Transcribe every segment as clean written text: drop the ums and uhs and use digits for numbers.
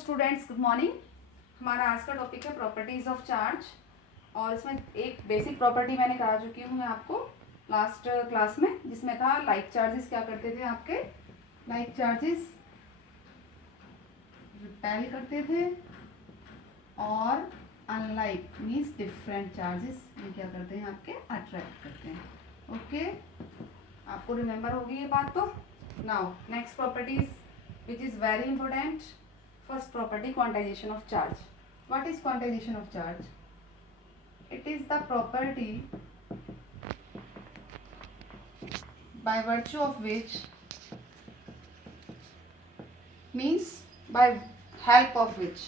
Students good morning. हमारा आज का टॉपिक है प्रॉपर्टीज ऑफ चार्ज और इसमें एक बेसिक प्रॉपर्टी मैंने करा चुकी हूँ मैं आपको लास्ट क्लास में, जिसमें था लाइक चार्जेस क्या करते थे। आपके लाइक चार्जेस रिपेल करते थे और अनलाइक मीन्स डिफरेंट चार्जेस ये क्या करते हैं, आपके अट्रैक्ट करते हैं। ओके, आपको रिमेंबर होगी ये बात। तो now next properties which is very important. First property, quantization of charge. What is quantization of charge? It is the property by virtue of which, means by help of which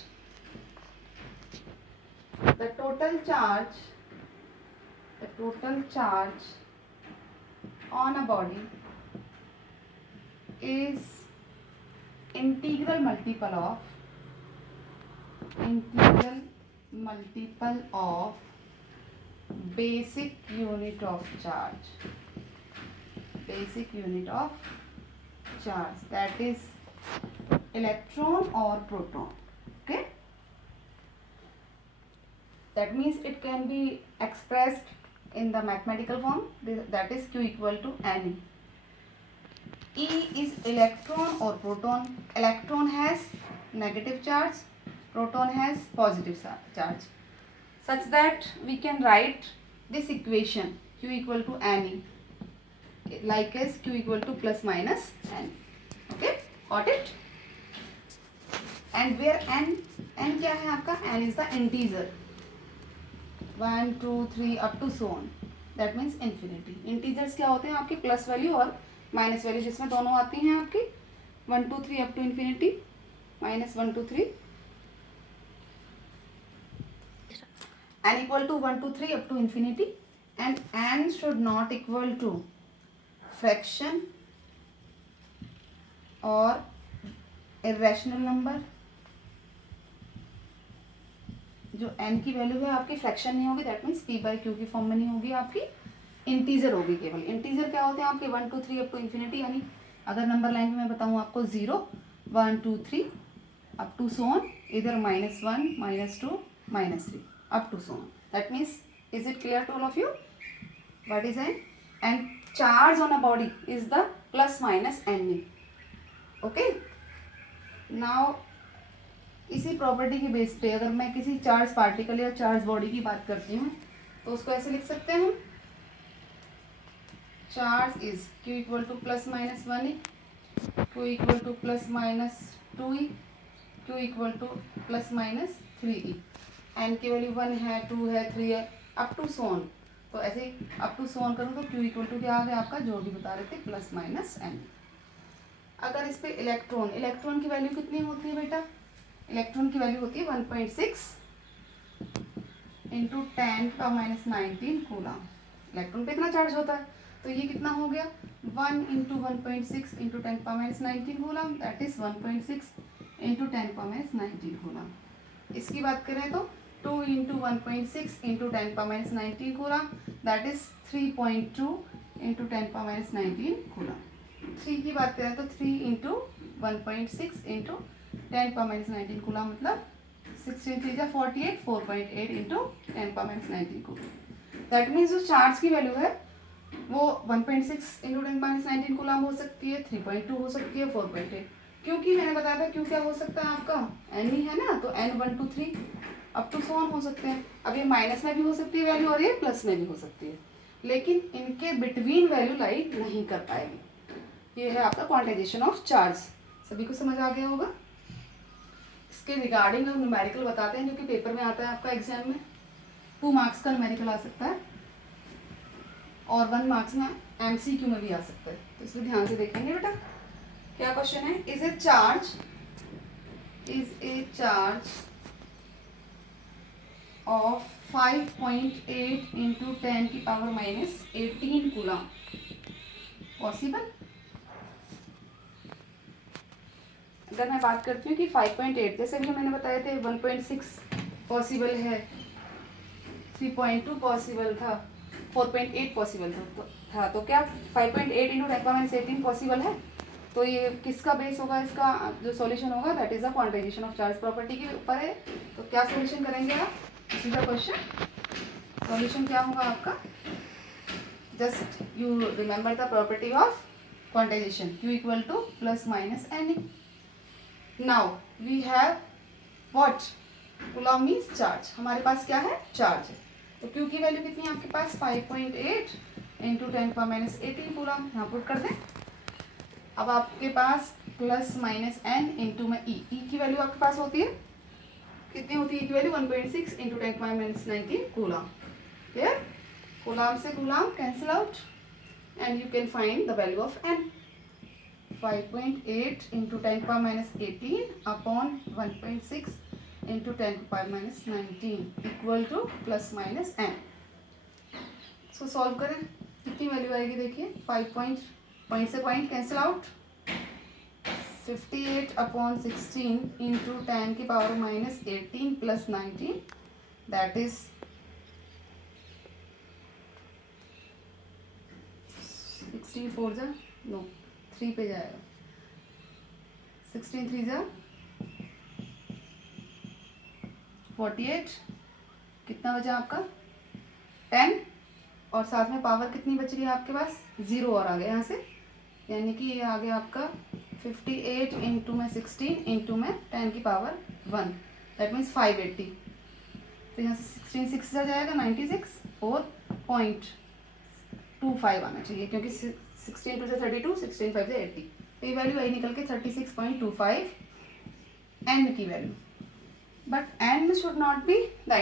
the total charge on a body is integral multiple of basic unit of charge, that is electron or proton. Okay, that means it can be expressed in the mathematical form, that is Q equal to Ne. E is electron or proton. Electron has negative charge, proton has positive charge, such that we can write this equation Q equal to Ne, like as Q equal to plus minus N. Okay, got it? And where N क्या है आपका? N is the integer 1 2 3 up to so on, that means infinity. Integers क्या होते हैं आपके? Plus value और minus value, जिसमें दोनों आती हैं आपकी 1 2 3 up to infinity, minus 1 2 3, n equal to 1 2 3 up to infinity, and n should not equal to fraction or irrational number. जो n की वैल्यू है आपकी फ्रैक्शन नहीं होगी, that means p by Q की फॉर्म में नहीं होगी, आपकी इंटीजर होगी केवल। इंटीजर क्या होते हैं आपके? 1 2 3 अप टू इन्फिनिटी, यानी अगर नंबर लाइन में मैं बताऊँ आपको 0 1 2 3 अप टू सो ऑन, इधर -1 -2 -3 up to so on. That means, is it clear to all of you? What is n? And charge on a body is the plus minus Ne. Okay? Now इसी property की base पे अगर मैं किसी charge particle या charge body की बात करती हूँ तो उसको ऐसे लिख सकते हैं हम, charge is Q equal to plus minus 1E, Q equal to plus minus 2E, Q equal to plus minus 3E। N की वैल्यू 1 है, 2 है, 3 है, अप टू सोन। तो ऐसे ही अप टू सोन करूँ तो Q इक्वल टू क्या आ गया आपका, जो भी बता रहे थे, प्लस माइनस n। अगर इस पे इलेक्ट्रॉन की वैल्यू कितनी होती है बेटा? इलेक्ट्रॉन की वैल्यू होती है 1.6 इंटू 10⁻19 कूलम। इलेक्ट्रॉन पे इतना चार्ज होता है, तो ये कितना हो गया 1 into 1.6 into 10⁻19 coulomb, that is 1.6 into 10⁻19 coulomb. इसकी बात करें तो 2 into 1.6 into 10⁻19 coulomb, that is 3.2 into 10⁻19 coulomb. 3 की बात करें तो 3 इंटू 1.6 इंटू 10⁻19 कूलम, मतलब 16 3 जा 48, 4.8 इंटू 10⁻19 कूलम। दैट मीन्स जो चार्ज की वैल्यू है वो 1.6 इंटू 10⁻19 कूलम हो सकती है, 3.2 हो सकती है, 4.8। क्योंकि मैंने बताया था क्यों क्या हो सकता है आपका, n ही है ना, तो n 1 2 3 up to so on हो सकते हैं। अब ये माइनस में भी हो सकती है वैल्यू और ये प्लस में भी हो सकती है, लेकिन इनके बिटवीन वैल्यू लाई नहीं कर पाएगी। ये है आपका क्वांटाइजेशन ऑफ चार्ज। सभी को समझ आ गया होगा। इसके रिगार्डिंग हम न्यूमेरिकल बताते हैं, जो कि पेपर में आता है आपका एग्जाम में। 2 मार्क्स का न्यूमेरिकल आ सकता है और 1 मार्क्स में MCQ में भी आ सकता है, तो इसको ध्यान से देखेंगे बेटा। क्या क्वेश्चन है? Is a charge of 5.8 into 10 की पावर माइनस 18 कूलम पॉसिबल? अगर मैं बात करती हूँ कि 5.8, जैसे भी मैंने बताए थे 1.6 पॉसिबल है, 3.2 पॉसिबल था, 4.8 पॉसिबल था, तो क्या 5.8 इंटू 10⁻18 पॉसिबल है? तो ये किसका बेस होगा, इसका जो सॉल्यूशन होगा that is the quantization of charge property के ऊपर है। तो क्या सॉल्यूशन करेंगे आप, this is the question. Solution क्या होगा आपका, just you remember the property of quantization, Q equal to plus minus n. Now we have what, coulomb means charge, हमारे पास क्या है, चार्ज है। तो Q की वैल्यू कितनी है आपके पास, 5.8 इंटू 10⁻18 कूलॉम, यहाँ पुट कर दें। अब आपके पास प्लस माइनस एन इंटू में ई की वैल्यू आपके पास होती है, कितनी होती है की value, 1.6 into 10⁻19 coulomb. Clear, coulomb से coulomb cancel out and you can find the value of N. 5.8 into 10⁻18 upon 1.6 into 10⁻19 equal to plus minus N. So solve करें, कितनी वैल्यू आएगी देखिए, 5 पॉइंट से point cancel out, 58 upon 16 into 10⁻18 plus 19 that is 16 4 जा no 3 पे जाएगा, 16 3 जा 48, कितना बचा आपका 10 और साथ में पावर कितनी बच रही है आपके पास, 0 और आ गया यहाँ से, यानी कि ये आ गया आपका 58 इंटू में 16 इंटू में 10 की पावर 1 दैट मीन्स 580। तो यहाँ से 16 6 से जाएगा 96 और 0.25 आना चाहिए, क्योंकि 16 2 से 32, 16 5 से 80, तो ये वैल्यू आई निकल के 36.25 एन की वैल्यू। But n should not be the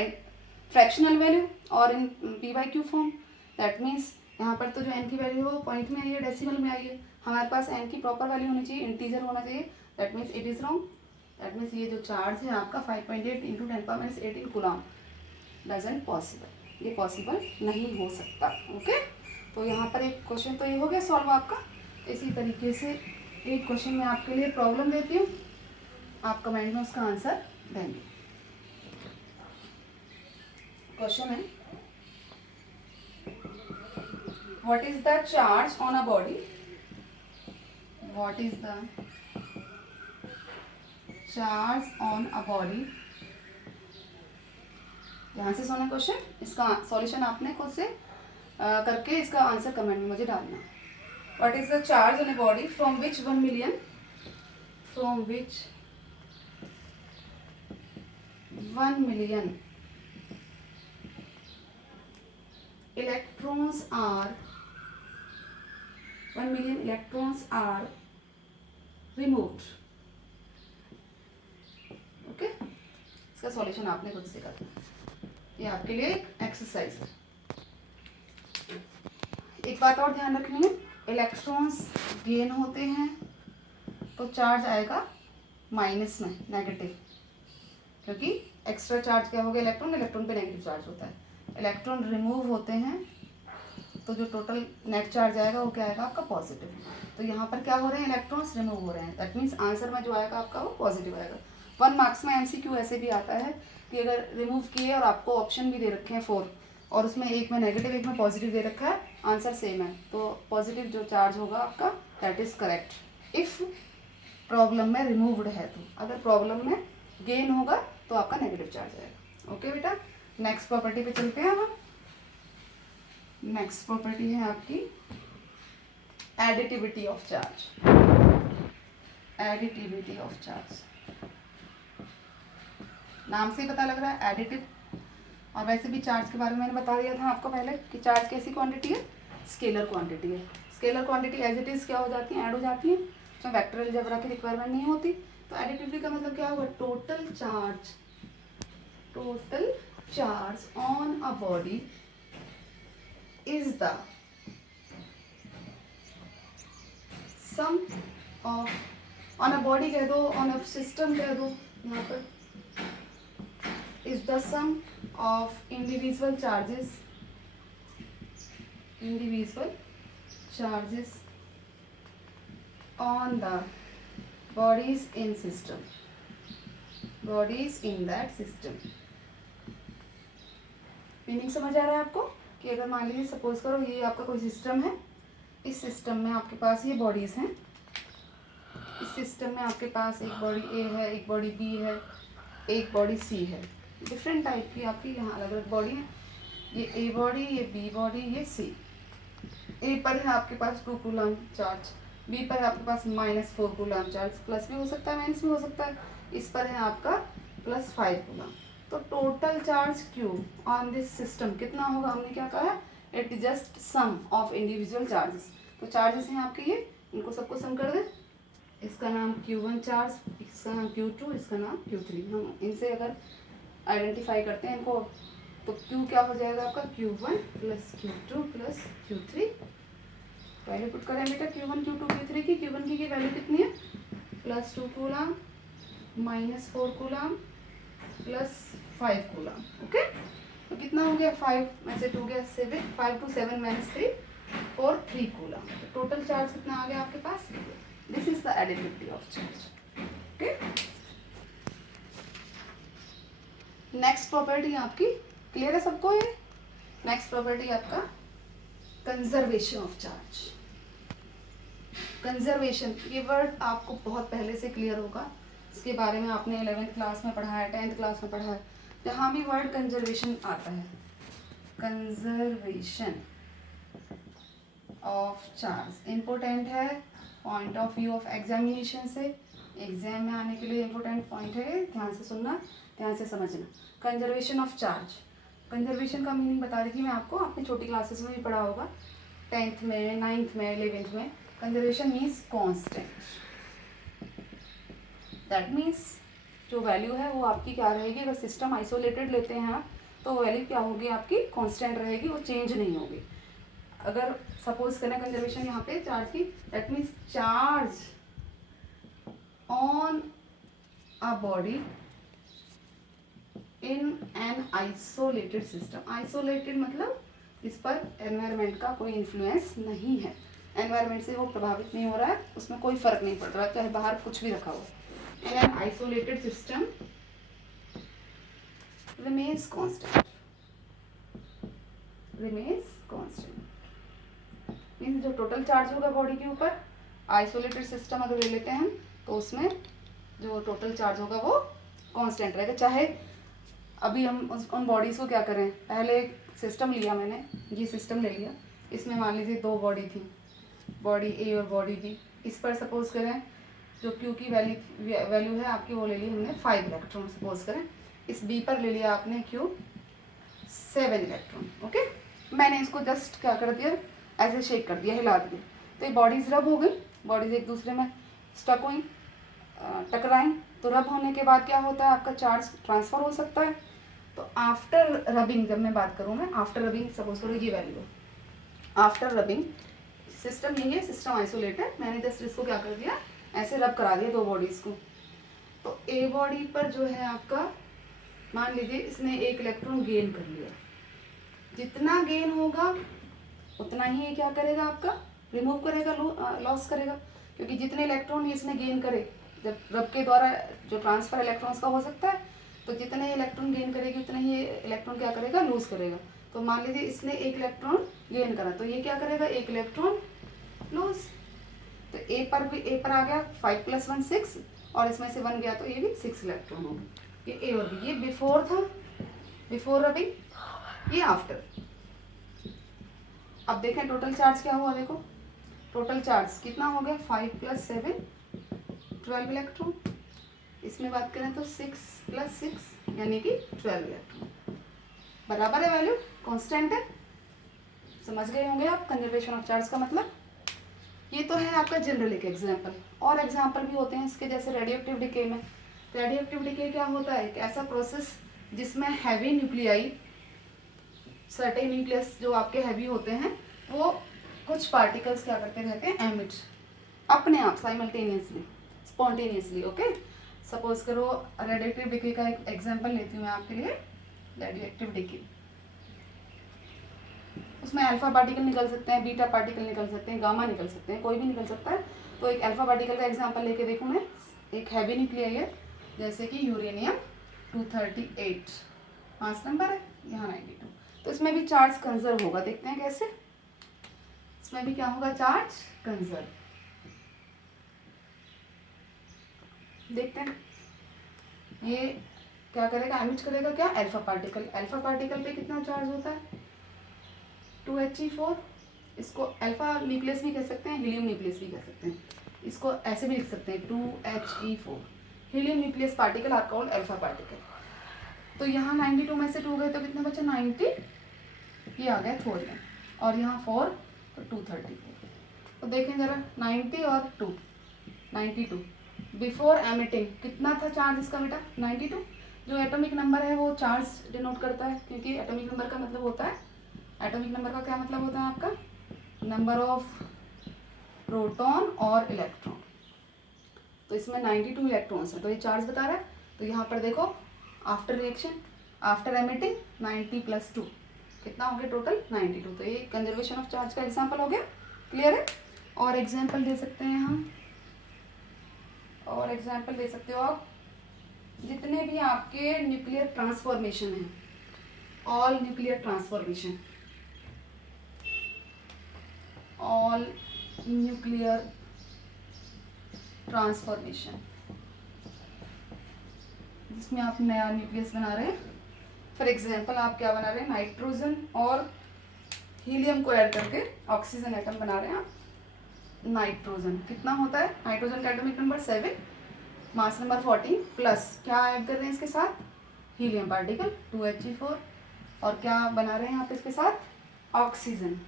fractional value और इन p/q फॉर्म, दैट मीन्स यहाँ पर तो जो n की वैल्यू हो पॉइंट में आई है, डेसिमल में आई है, हमारे पास n की प्रॉपर वैल्यू होनी चाहिए, इंटीजर होना चाहिए, that means it is wrong. That means ये जो चार्ज है आपका 5.8 इंटू 10⁻18 कूलॉम डजंट पॉसिबल, ये पॉसिबल नहीं हो सकता। ओके, तो यहाँ पर एक क्वेश्चन तो ये हो गया सॉल्व आपका। इसी तरीके से एक क्वेश्चन मैं आपके लिए प्रॉब्लम देती हूँ, आप कमेंट में उसका आंसर देंगे। क्वेश्चन है, what is the charge on a body, what is the charge on a body, ध्यान से सुना क्वेश्चन, इसका सॉल्यूशन आपने खुद से करके इसका आंसर कमेंट में मुझे डालना। what is the charge on a body from which 1 million, from which 1 million electrons are 1 million electrons are removed। Okay, इसका सॉल्यूशन आपने खुद से करना, ये आपके लिए एक एक्सरसाइज है। एक बात और ध्यान रखनी है, इलेक्ट्रॉन्स गेन होते हैं तो चार्ज आएगा माइनस में, नेगेटिव, क्योंकि एक्स्ट्रा चार्ज क्या हो गया, इलेक्ट्रॉन, इलेक्ट्रॉन पे नेगेटिव चार्ज होता है। इलेक्ट्रॉन रिमूव होते हैं तो जो टोटल नेट चार्ज आएगा वो क्या आएगा आपका, पॉजिटिव। तो यहाँ पर क्या हो रहे हैं, इलेक्ट्रॉन्स रिमूव हो रहे हैं, दैट मीन्स आंसर में जो आएगा आपका वो पॉजिटिव आएगा। 1 मार्क्स में MCQ ऐसे भी आता है कि अगर रिमूव किए और आपको ऑप्शन भी दे रखे हैं 4 और उसमें एक में नेगेटिव एक में पॉजिटिव दे रखा है, आंसर सेम है, तो पॉजिटिव जो चार्ज होगा आपका that is correct if problem में रिमूव्ड है। तो अगर प्रॉब्लम में गेन होगा तो आपका नेगेटिव चार्ज आएगा। ओके बेटा, नेक्स्ट प्रॉपर्टी पे चलते हैं हम। नेक्स्ट प्रॉपर्टी है आपकी additivity of charge, additivity of charge, नाम से ही पता लग रहा है एडिटिव, और वैसे भी चार्ज के बारे में मैंने बता दिया था आपको पहले कि चार्ज कैसी क्वांटिटी है, स्केलर क्वांटिटी है। Scalar quantity as it is क्या हो जाती है, ऐड हो जाती है, तो वेक्टर अलजेब्रा की रिक्वायरमेंट नहीं होती। तो एडिटिविटी का मतलब क्या होगा, total charge on a body is the sum of, on a body कह दो, on a system कह दो, यहाँ पर is the sum of individual charges on the bodies in system, bodies in that system। Meaning समझ आ रहा है आपको कि अगर मान लीजिए सपोज करो ये आपका कोई सिस्टम है, इस सिस्टम में आपके पास ये बॉडीज़ हैं, सिस्टम में आपके पास एक बॉडी ए है, एक बॉडी बी है, एक बॉडी सी है, डिफरेंट टाइप की आपकी यहाँ अलग अलग बॉडी है। ये ए बॉडी, ये बी बॉडी, ये सी। ए पर है आपके पास 2 कूलम चार्ज, बी पर है आपके पास -4 कूलम चार्ज, प्लस भी हो सकता है माइनस भी हो सकता है। इस पर है आपका +5 कूलम। तो total charge Q on this system कितना होगा, हमने क्या कहा है, it is just sum of individual charges. तो चार्जेस हैं आपके ये, इनको सबको सम कर दें। इसका नाम Q1 चार्ज, इसका नाम Q2, इसका नाम Q3। हम इनसे अगर आइडेंटिफाई करते हैं इनको, तो Q क्या हो जाएगा आपका, Q1 + Q2 + Q3। Value put करें बेटा Q1 Q2 Q3 की। Q1 की वैल्यू कितनी है, +2 कूलम, -4 कूलम, +5 कूलम। ओके, तो कितना हो गया, 5 में से 2 गया 7, 5 to 7 - 3 और 3 कूलम। तो टोटल चार्ज कितना आ गया आपके पास, this is the additivity of charge. Okay, next property आपकी क्लियर है सबको ये। नेक्स्ट प्रॉपर्टी आपका कंजर्वेशन ऑफ चार्ज। कंजर्वेशन, ये वर्ड आपको बहुत पहले से क्लियर होगा, इसके बारे में आपने 11th क्लास में पढ़ा है, 10th क्लास में पढ़ा है। जहाँ भी वर्ड कंजर्वेशन आता है, कंजर्वेशन ऑफ चार्ज इम्पोर्टेंट है point of view of examination से। एग्जाम में आने के लिए इम्पोर्टेंट पॉइंट है, ध्यान से सुनना, ध्यान से समझना। कंजर्वेशन ऑफ चार्ज, कंजर्वेशन का मीनिंग बता रही थी मैं आपको, आपने छोटी क्लासेस में भी पढ़ा होगा, 10th में, 9th में, 11th में। Conservation means constant, that means जो वैल्यू है वो आपकी क्या रहेगी, अगर सिस्टम आइसोलेटेड लेते हैं आप, तो वैल्यू क्या होगी आपकी, कांस्टेंट रहेगी, वो चेंज नहीं होगी। अगर सपोज करें कंजर्वेशन यहाँ पे चार्ज की, that means charge on a body in an isolated system. Isolated मतलब इस पर एनवायरनमेंट का कोई इन्फ्लुएंस नहीं है, एनवायरनमेंट से वो प्रभावित नहीं हो रहा है, उसमें कोई फर्क नहीं पड़ रहा, चाहे बाहर कुछ भी रखा हो। In an isolated system remains constant, remains constant means जो टोटल चार्ज होगा बॉडी के ऊपर, आइसोलेटेड सिस्टम अगर ले लेते हैं हम, तो उसमें जो टोटल चार्ज होगा वो कांस्टेंट रहेगा। चाहे अभी हम उन बॉडीज़ को क्या करें, पहले सिस्टम लिया मैंने, ये सिस्टम ले लिया, इसमें मान लीजिए 2 बॉडी थी, बॉडी ए और बॉडी बी। इस पर सपोज करें जो Q की वैल्यू है आपकी, वो ले ली हमने 5 इलेक्ट्रॉन सपोज करें। इस बी पर ले लिया आपने Q 7 इलेक्ट्रॉन। ओके, मैंने इसको जस्ट क्या कर दिया, ऐसे शेक कर दिया, हिला दिया, तो ये बॉडीज रब हो गई, बॉडीज एक दूसरे में स्टक हुई, टकराई। तो रब होने के बाद क्या होता है, आपका चार्ज ट्रांसफ़र हो सकता है। तो आफ्टर रबिंग, जब मैं बात करूँ मैं, आफ्टर रबिंग सपोज करो ये वैल्यू, आफ्टर रबिंग, सिस्टम यही है, सिस्टम आइसोलेटेड, मैंने जस्ट इसको क्या कर दिया, ऐसे रब करा दिया 2 बॉडीज़ को। तो ए बॉडी पर जो है आपका, मान लीजिए इसने 1 इलेक्ट्रॉन गेन कर लिया, जितना गेन होगा उतना ही ये क्या करेगा आपका, रिमूव करेगा, लॉस करेगा, क्योंकि जितने इलेक्ट्रॉन इसने गेन करे, जब रब के द्वारा जो ट्रांसफर इलेक्ट्रॉन्स का हो सकता है, तो जितने इलेक्ट्रॉन गेन करेगी उतना ही इलेक्ट्रॉन क्या करेगा, लूज करेगा। तो मान लीजिए इसने 1 इलेक्ट्रॉन गेन करा, तो ये क्या करेगा, 1 इलेक्ट्रॉन लूज। तो ए पर आ गया 5 + 1 6, और इसमें से 1 गया तो ये भी 6 इलेक्ट्रॉन होगा। ये ए और बी, ये बिफोर था, बिफोर रबिंग, ये आफ्टर। अब देखें टोटल चार्ज क्या हुआ, देखो टोटल चार्ज कितना हो गया, 5 + 7 12 इलेक्ट्रॉन। इसमें बात करें तो 6 + 6 यानी कि 12 इलेक्ट्रॉन, बराबर है, वैल्यू कांस्टेंट है। समझ गए होंगे आप कंजर्वेशन ऑफ चार्ज का मतलब। ये तो है आपका जनरल एक एग्जाम्पल, और एग्जाम्पल भी होते हैं इसके, जैसे रेडियोएक्टिव डिके में। रेडियोएक्टिव डिके क्या होता है, एक ऐसा प्रोसेस जिसमें हैवी न्यूक्लियाई, सर्टेन न्यूक्लियस जो आपके हैवी होते हैं, वो कुछ पार्टिकल्स क्या करते रहते हैं, एमिट अपने आप साइमल्टेनियसली, स्पॉन्टेनियसली। ओके, सपोज करो रेडियोएक्टिव डिके का एक एग्जांपल लेती हूँ मैं आपके लिए। रेडियोएक्टिव डिके, उसमें अल्फा पार्टिकल निकल सकते हैं, बीटा पार्टिकल निकल सकते हैं, गामा निकल सकते हैं, कोई भी निकल सकता है। तो एक अल्फा पार्टिकल का एग्जांपल लेके देखूँ मैं, एक हैवी न्यूक्लियाई है जैसे कि यूरेनियम 238, मास नंबर है यहाँ 92, तो इसमें भी चार्ज कंजर्व होगा। देखते हैं कैसे, इसमें भी क्या होगा, चार्ज कंजर्व। देखते हैं ये क्या करेगा, एमिट करेगा क्या, अल्फा पार्टिकल। अल्फा पार्टिकल पे कितना चार्ज होता है 2He4। इसको अल्फा न्यूक्लियस भी कह सकते हैं, हीलियम न्यूक्लियस भी कह सकते हैं, इसको ऐसे भी लिख सकते हैं 2He4। Helium nucleus particle are called alpha particle. तो यहाँ 92 में से 2 गए तो कितना बचा 90, ये आ गया थोरियम, और यहाँ 4 तो 234। तो देखें जरा 90 और 2, 92 बिफोर एमिटिंग कितना था चार्ज इसका बेटा 92। जो एटॉमिक नंबर है वो चार्ज डिनोट करता है, क्योंकि एटॉमिक नंबर का मतलब होता है, एटॉमिक नंबर का क्या मतलब होता है आपका, नंबर ऑफ प्रोटॉन और इलेक्ट्रॉन। तो इसमें 92 इलेक्ट्रॉन्स हैं, तो ये चार्ज बता रहा है। तो यहाँ पर देखो आफ्टर रिएक्शन, आफ्टर एमिटिंग 90 + 2 कितना हो गया टोटल 92। तो ये कंजर्वेशन ऑफ चार्ज का एग्जाम्पल हो गया, क्लियर है। और एग्जाम्पल दे सकते हैं हम, और एग्जाम्पल दे सकते हो आप जितने भी आपके न्यूक्लियर ट्रांसफॉर्मेशन हैं, all nuclear transformation, all nuclear transformation जिसमें आप नया न्यूक्लियस बना रहे हैं। फॉर एग्जांपल आप क्या बना रहे हैं, नाइट्रोजन और हीलियम को ऐड करके ऑक्सीजन एटम बना रहे हैं आप। नाइट्रोजन कितना होता है, नाइट्रोजन का atomic number 7, mass number 14, plus क्या ऐड कर रहे हैं इसके साथ, हीलियम पार्टिकल 2He4, और क्या बना रहे हैं आप इसके साथ ऑक्सीजन।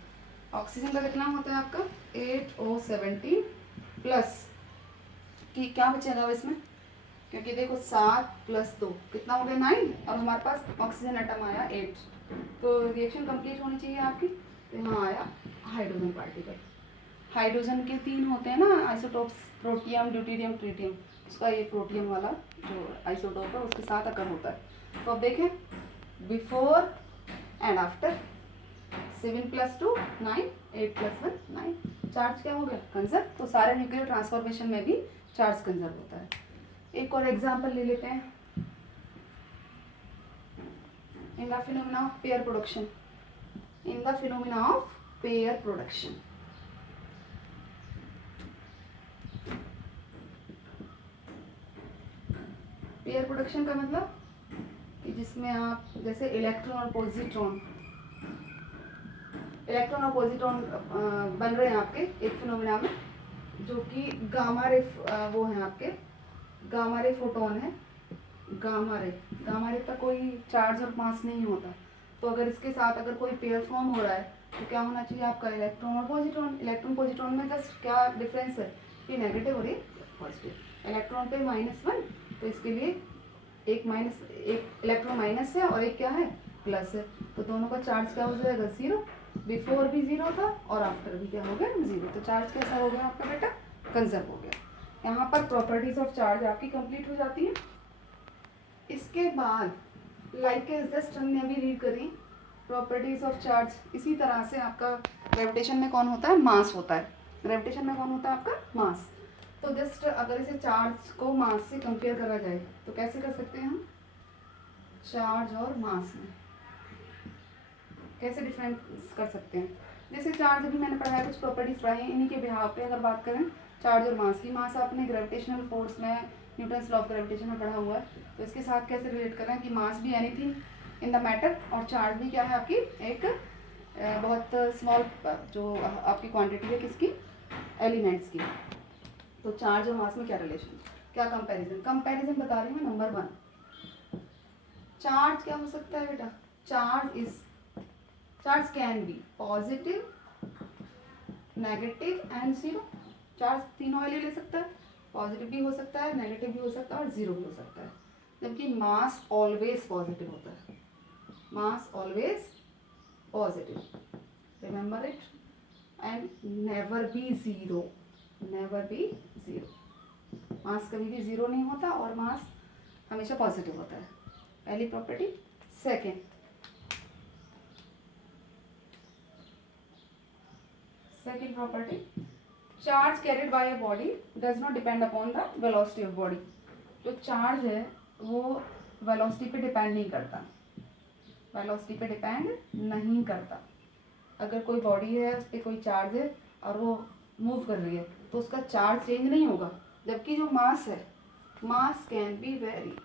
ऑक्सीजन का कितना होता है आपका 8O17 प्लस कि क्या बचेगा अब इसमें, क्योंकि देखो 7 + 2 कितना हो गया 9, और हमारे पास ऑक्सीजन एटम आया 8, तो रिएक्शन कंप्लीट होनी चाहिए आपकी। तो यहाँ आया हाइड्रोजन पार्टिकल। हाइड्रोजन के 3 होते हैं ना आइसोटोप्स, प्रोटियम, ड्यूटेरियम, ट्रिटियम। उसका ये प्रोटियम वाला जो आइसोटोप है उसके साथ अकर होता है। तो अब देखें बिफोर एंड आफ्टर, 7 + 2 9, 8 + 1 9, चार्ज क्या हो गया कंजर्व। तो सारे न्यूक्लियर ट्रांसफॉर्मेशन में भी चार्ज कंजर्व होता है। एक और एग्जांपल ले लेते हैं, in the phenomena of pair production, in the phenomena of pair production. Pair production का मतलब कि जिसमें आप जैसे इलेक्ट्रॉन और पॉजिट्रॉन, इलेक्ट्रॉन और पॉजिट्रॉन बन रहे हैं आपके एक फिनोमेना में, जो कि गामा रे वो हैं आपके गामा रे फोटोन है। गामा रे पर कोई चार्ज और मास नहीं होता। तो अगर इसके साथ अगर कोई पेयर फॉर्म हो रहा है तो क्या होना चाहिए आपका इलेक्ट्रॉन और पॉजिट्रॉन। इलेक्ट्रॉन पॉजिट्रॉन में जस्ट क्या डिफरेंस है, ये नेगेटिव और ये पॉजिटिव। इलेक्ट्रॉन पे -1, तो इसके लिए एक इलेक्ट्रॉन माइनस है और एक क्या है प्लस है, तो दोनों का चार्ज क्या हो जाएगा 0। बिफोर भी 0 था और आफ्टर भी क्या हो गया 0। तो चार्ज कैसा हो गया आपका बेटा कंजर्व हो गया। यहाँ पर प्रॉपर्टीज ऑफ चार्ज आपकी कंप्लीट हो जाती है। इसके बाद लाइक जस्ट हमने अभी रीड करी प्रॉपर्टीज ऑफ चार्ज। इसी तरह से आपका ग्रेविटेशन में कौन होता है, मास होता है। ग्रेविटेशन में कौन होता है आपका मास। तो जस्ट अगर इसे चार्ज को मास से कंपेयर करा जाए तो कैसे कर सकते हैं हम, चार्ज और मास में कैसे डिफरेंस कर सकते हैं। जैसे चार्ज अभी मैंने पढ़ाया, कुछ प्रॉपर्टीज पढ़ाई हैं, इन्हीं के बिहाव पे अगर बात करें चार्ज और मास की। मास आपने ग्रेविटेशनल फोर्स में न्यूटन्स लॉ ऑफ ग्रेविटेशन में पढ़ा हुआ है, तो इसके साथ कैसे रिलेट करें कि मास भी एनीथिंग इन द मैटर और चार्ज भी क्या है आपकी एक बहुत स्मॉल जो आपकी क्वांटिटी है किसकी, एलिमेंट्स की। तो चार्ज और मास में क्या रिलेशन, क्या कंपैरिजन बता रही हूँ। नंबर 1, चार्ज क्या हो सकता है बेटा, charge can be positive, negative and 0। Charge तीनों वैल्यू ले सकता है, पॉजिटिव भी हो सकता है, नेगेटिव भी हो सकता है और 0 भी हो सकता है। जबकि मास ऑलवेज पॉजिटिव होता है, mass always positive, remember it, and never be 0, never be 0। Mass कभी भी 0 नहीं होता और मास हमेशा पॉजिटिव होता है, पहली property. Second property, charge carried by a body does not depend upon the velocity of body. जो चार्ज है वो वेलोसिटी पे डिपेंड नहीं करता, वेलोसिटी पे डिपेंड नहीं करता। अगर कोई बॉडी है उस पर कोई चार्ज है और वो मूव कर रही है तो उसका चार्ज चेंज नहीं होगा। जबकि जो मास है मास can be very,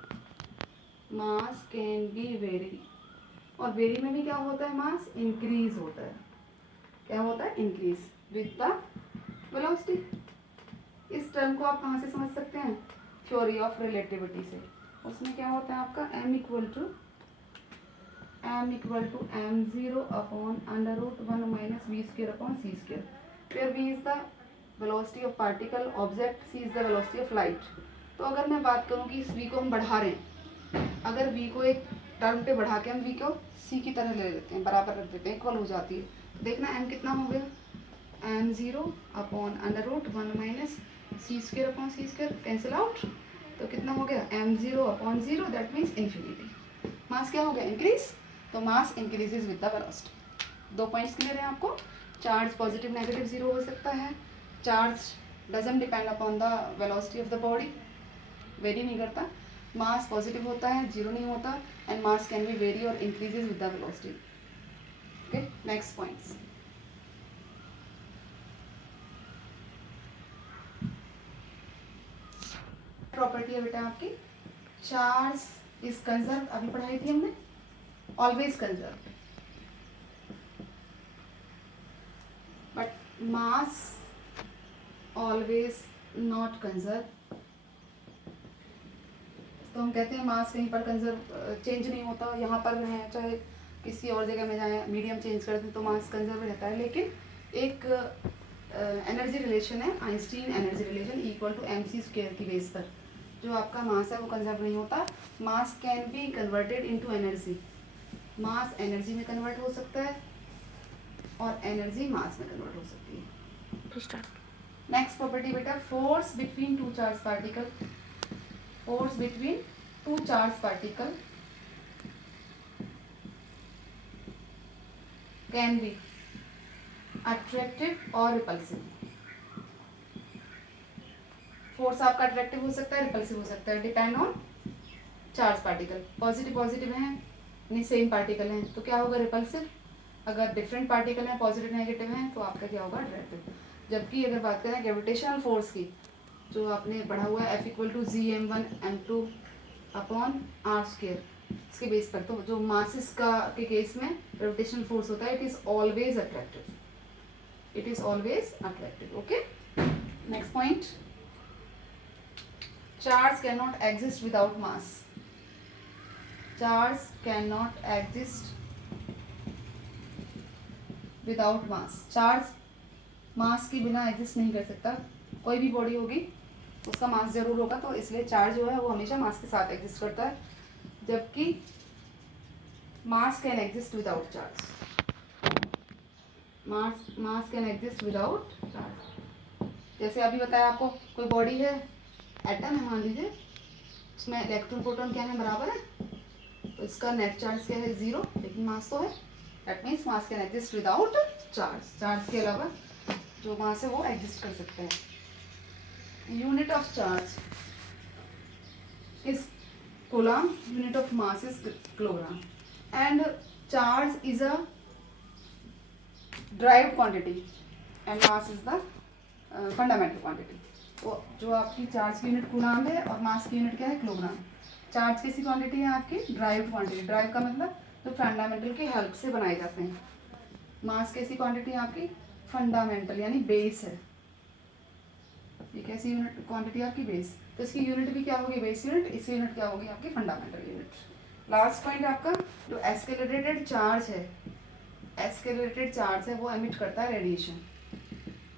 mass can be very, और वेरी में भी क्या होता है, मास इंक्रीज होता है, क्या होता है, इंक्रीज विद द वेलोसिटी। इस टर्म को आप कहाँ से समझ सकते हैं, थ्योरी ऑफ रिलेटिविटी से। उसमें क्या होता है आपका m equal to m0 upon √1 minus v square upon c square, where v is the velocity of particle, object c is the velocity of light. तो अगर मैं बात करूँ कि इस v को हम बढ़ा रहे हैं, अगर v को एक टर्म पे बढ़ा के हम v को c की तरह ले लेते हैं, बराबर रख देते हैं, इक्वल हो जाती है, तो देखना m कितना हो गया, m0 upon √1 minus c square upon c square, cancel out, तो कितना हो गया m0 upon 0, that means infinity. Mass क्या हो गया, इंक्रीज, तो mass increases with the velocity. 2 points clear है आपको। चार्ज पॉजिटिव नेगेटिव जीरो हो सकता है, charge doesn't depend upon the velocity of the body, vary नहीं करता, मास पॉजिटिव होता है, जीरो नहीं होता, and mass can be very और increases with the velocity. Okay, next points. Property है बेटा आपकी, चार्ज इज कंजर्व, अभी पढ़ाई थी हमने, always conserve, but mass always not conserve. तो हम कहते हैं मास कहीं पर कंजर्व चेंज नहीं होता, यहाँ पर है चाहे किसी और जगह में जाए, मीडियम चेंज करते हैं तो मास कंजर्व रहता है, लेकिन एक एनर्जी रिलेशन है, Einstein energy relation equal to mc square की बेस पर, जो आपका मास है वो कंजर्व नहीं होता। Mass can be converted into energy, mass energy में कन्वर्ट हो सकता है और एनर्जी मास में कन्वर्ट हो सकती है। नेक्स्ट प्रॉपर्टी बेटा, force between two charge particle, force between two charge particle can be attractive और रिपल्सिव। फोर्स आपका अट्रैक्टिव हो सकता है, रिपल्सिव हो सकता है, depend on charge particle. Positive positive हैं, नहीं सेम पार्टिकल हैं, तो क्या होगा, रिपल्सिव। अगर डिफरेंट पार्टिकल हैं, पॉजिटिव नेगेटिव हैं, तो आपका क्या होगा, अट्रैक्टिव। जबकि अगर बात करें ग्रेविटेशनल फोर्स की, जो आपने पढ़ा हुआ है F equal to gm1m2 upon r square, इसके बेस पर, तो जो मासेस का के केस में ग्रेविटेशनल फोर्स होता है, it is always attractive, it is always attractive. Okay, next point, charge can not exist without mass, charge can not exist without mass, charge mass के बिना एग्जिस्ट नहीं कर सकता। कोई भी बॉडी होगी उसका मास जरूर होगा, तो इसलिए चार्ज जो है वो हमेशा मास के साथ एग्जिस्ट करता है, जबकि मास can exist without charge, mass can exist without charge. जैसे अभी बताया आपको, कोई बॉडी है, एटम है मान लीजिए, उसमें इलेक्ट्रॉन प्रोटॉन क्या है, बराबर है, तो इसका नेट चार्ज क्या है, 0, लेकिन मास तो है, that means mass can exist without charge, charge के अलावा जो मास है वो एग्जिस्ट कर सकते हैं। Unit of charge is coulomb, unit of mass is kilogram, and charge is a derived quantity and mass is the fundamental quantity. तो जो आपकी चार्ज की यूनिट कूलम है और मास की यूनिट क्या है, किलोग्राम। चार्ज कैसी क्वांटिटी है आपकी, ड्राइव्ड क्वांटिटी, ड्राइव का मतलब जो फंडामेंटल की हेल्प से बनाए जाते हैं। मास कैसी क्वांटिटी है आपकी, फंडामेंटल यानी बेस है, ये कैसी यूनिट क्वांटिटी आपकी, बेस, तो इसकी यूनिट भी क्या होगी, बेस यूनिट, इसकी यूनिट क्या होगी आपकी, फंडामेंटल यूनिट। लास्ट पॉइंट आपका, जो एस्केलेटेड चार्ज है, एस्केलेटेड चार्ज है वो एमिट करता है रेडिएशन,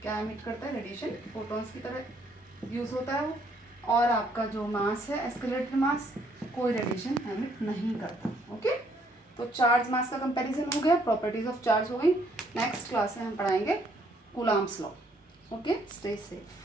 क्या एमिट करता है, रेडिएशन, फोटॉन्स की तरह यूज होता है वो, और आपका जो मास है, एस्केलेटेड मास, कोई रेडिएशन एमिट नहीं करता। ओके, तो चार्ज मास का कंपैरिजन हो गया, प्रॉपर्टीज ऑफ चार्ज हो गई। नेक्स्ट क्लास में हम पढ़ाएंगे Coulomb's law. Okay, stay safe.